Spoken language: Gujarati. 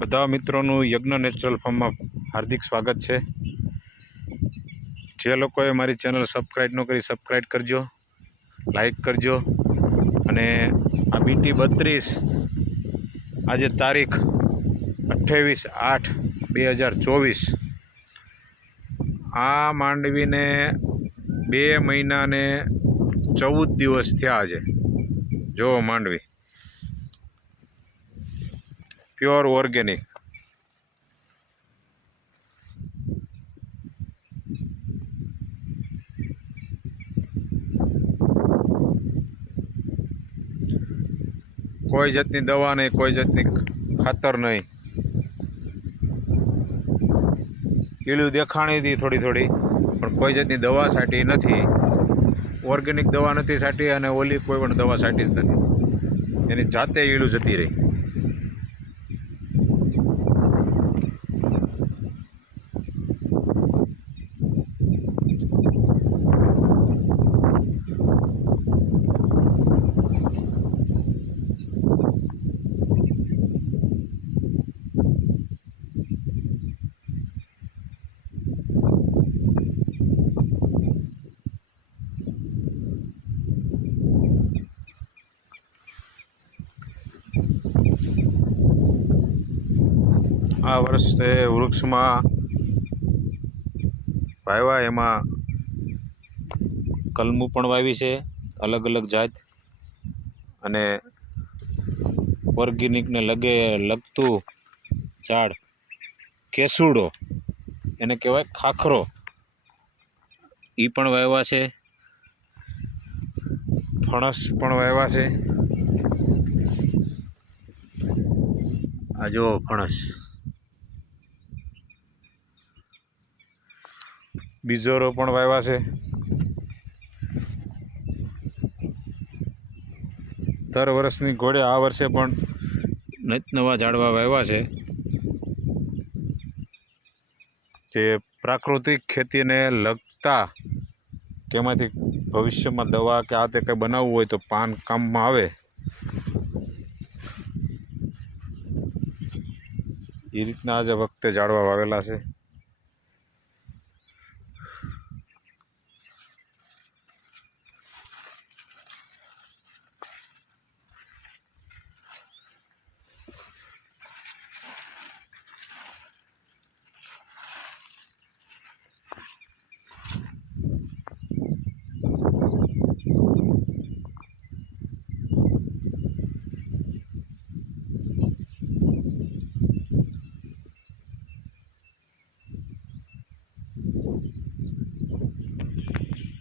બધા મિત્રોનું યજ્ઞ નેચરલ ફાર્મમાં હાર્દિક સ્વાગત છે। જે લોકોએ મારી ચેનલ સબસ્ક્રાઈબ ન કરી સબસ્ક્રાઈબ કરજો, લાઈક કરજો। અને આ બીટી 32 આજે તારીખ 28/8/2024 આ માંડવીને 2 મહિના ને 14 દિવસ થયા છે। જો માંડવી પ્યોર ઓર્ગેનિક કોઈ જાતની દવા નહીં, કોઈ જાતની ખાતર નહીં। ઈળું દેખાણી હતી થોડી થોડી, પણ કોઈ જાતની દવા છાંટી નથી। ઓર્ગેનિક દવા નથી છાંટી અને ઓલી કોઈ પણ દવા છાંટી જ નથી, એની જાતે ઈળું જતી રહી। આ વર્ષે વૃક્ષમાં વાવ્યા એમાં કલમું પણ વાવી છે, અલગ અલગ જાત। અને ઓર્ગેનિકને લગતું ઝાડ કેસુડો એને કહેવાય, ખાખરો, એ પણ વાવ્યા છે। ફણસ પણ વાવ્યા છે। આ જો ફણસ, બીજોરો પણ વાવ્યા છે। દર વર્ષની ઘોડે આ વર્ષે પણ નવા ઝાડવા વાવ્યા છે, જે પ્રાકૃતિક ખેતીને લગતા કે એમાંથી ભવિષ્યમાં દવા કે આ તે કંઈ બનાવવું હોય તો પાન કામમાં આવે, એ રીતના આજે વખતે ઝાડવા વાવેલા છે।